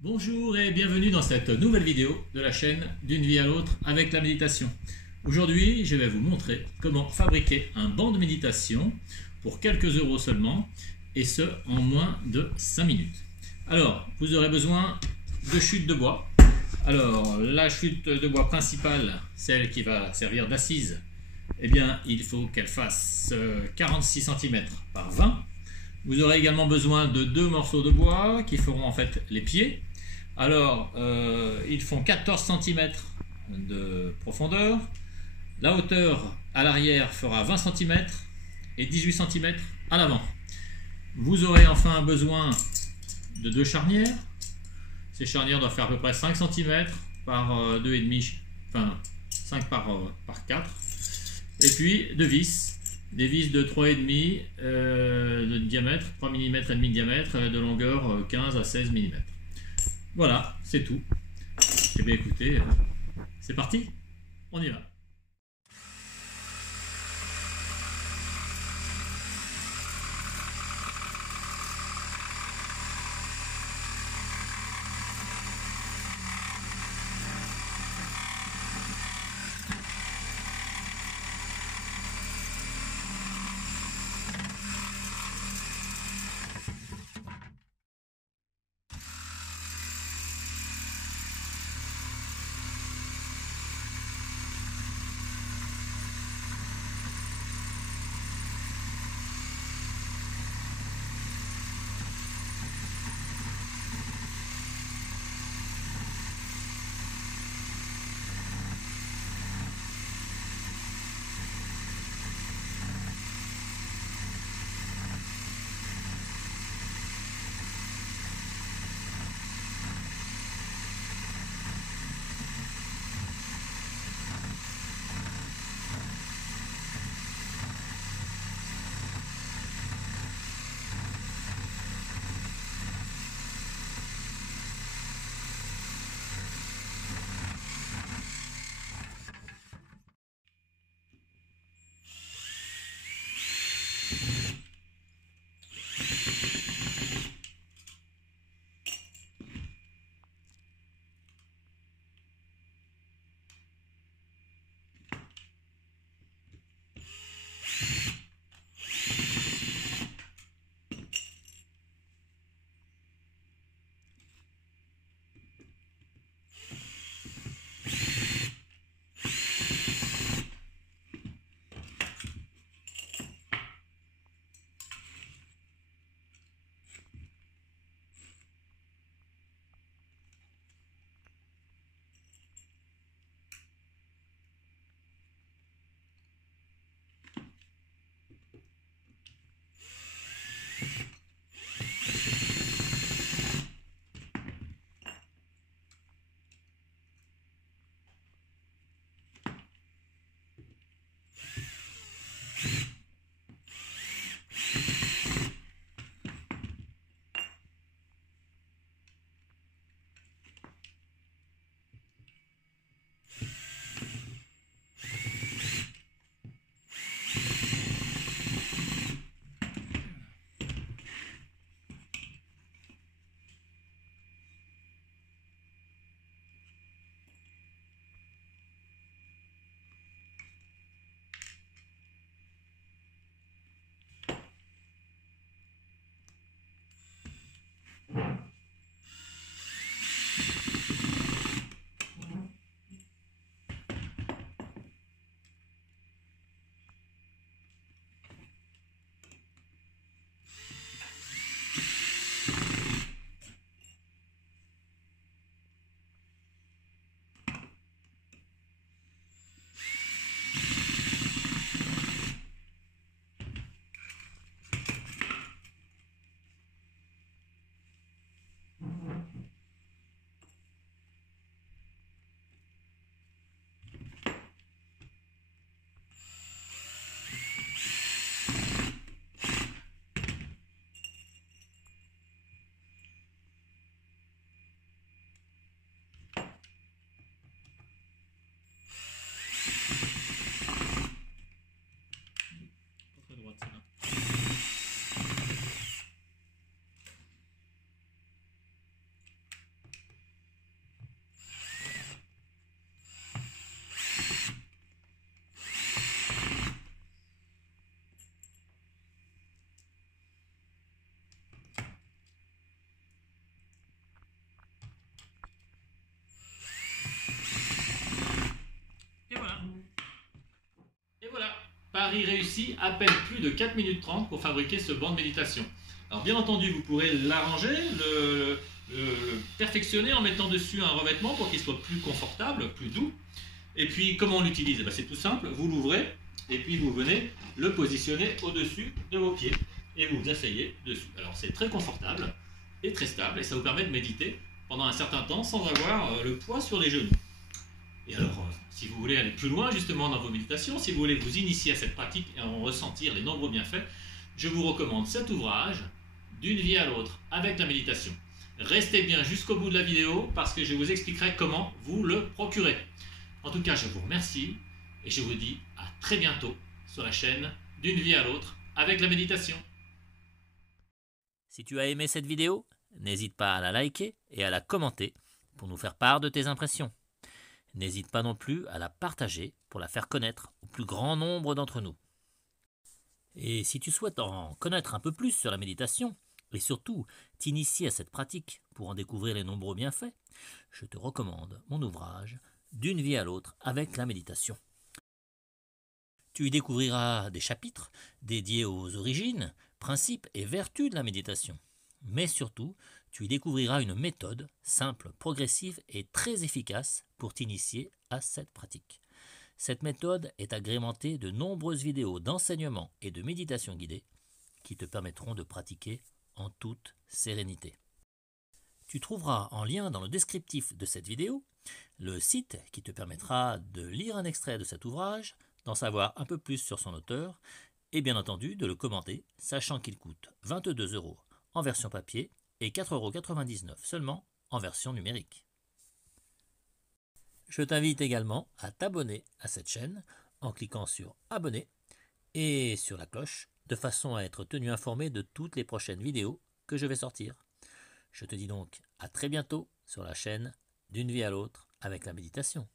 Bonjour et bienvenue dans cette nouvelle vidéo de la chaîne D'une vie à l'autre avec la méditation. Aujourd'hui, je vais vous montrer comment fabriquer un banc de méditation pour quelques euros seulement et ce en moins de 5 minutes. Alors, vous aurez besoin de chutes de bois. Alors, la chute de bois principale, celle qui va servir d'assise, eh bien, il faut qu'elle fasse 46 cm par 20. Vous aurez également besoin de deux morceaux de bois qui feront en fait les pieds. Alors, ils font 14 cm de profondeur. La hauteur à l'arrière fera 20 cm et 18 cm à l'avant. Vous aurez enfin besoin de deux charnières. Ces charnières doivent faire à peu près 5 cm par 2,5, enfin 5 par 4. Et puis de vis, des vis de 3,5 de diamètre, 3 mm et demi de diamètre, de longueur 15 à 16 mm. Voilà, c'est tout. Eh bien écoutez, c'est parti, on y va. Marie réussit à peine plus de 4 minutes 30 pour fabriquer ce banc de méditation. Alors bien entendu, vous pourrez l'arranger, le perfectionner en mettant dessus un revêtement pour qu'il soit plus confortable, plus doux. Et puis comment on l'utilise? C'est tout simple, vous l'ouvrez et puis vous venez le positionner au-dessus de vos pieds et vous vous asseyez dessus. Alors c'est très confortable et très stable et ça vous permet de méditer pendant un certain temps sans avoir le poids sur les genoux. Et alors, si vous voulez aller plus loin justement dans vos méditations, si vous voulez vous initier à cette pratique et en ressentir les nombreux bienfaits, je vous recommande cet ouvrage, D'une vie à l'autre, avec la méditation. Restez bien jusqu'au bout de la vidéo parce que je vous expliquerai comment vous le procurer. En tout cas, je vous remercie et je vous dis à très bientôt sur la chaîne D'une vie à l'autre avec la méditation. Si tu as aimé cette vidéo, n'hésite pas à la liker et à la commenter pour nous faire part de tes impressions. N'hésite pas non plus à la partager pour la faire connaître au plus grand nombre d'entre nous. Et si tu souhaites en connaître un peu plus sur la méditation, et surtout t'initier à cette pratique pour en découvrir les nombreux bienfaits, je te recommande mon ouvrage « D'une vie à l'autre avec la méditation ». Tu y découvriras des chapitres dédiés aux origines, principes et vertus de la méditation. Mais surtout, tu y découvriras une méthode simple, progressive et très efficace pour t'initier à cette pratique. Cette méthode est agrémentée de nombreuses vidéos d'enseignement et de méditation guidée qui te permettront de pratiquer en toute sérénité. Tu trouveras en lien dans le descriptif de cette vidéo le site qui te permettra de lire un extrait de cet ouvrage, d'en savoir un peu plus sur son auteur et bien entendu de le commander, sachant qu'il coûte 22 € en version papier et 4,99 € seulement en version numérique. Je t'invite également à t'abonner à cette chaîne en cliquant sur abonner et sur la cloche de façon à être tenu informé de toutes les prochaines vidéos que je vais sortir. Je te dis donc à très bientôt sur la chaîne D'une vie à l'autre avec la méditation.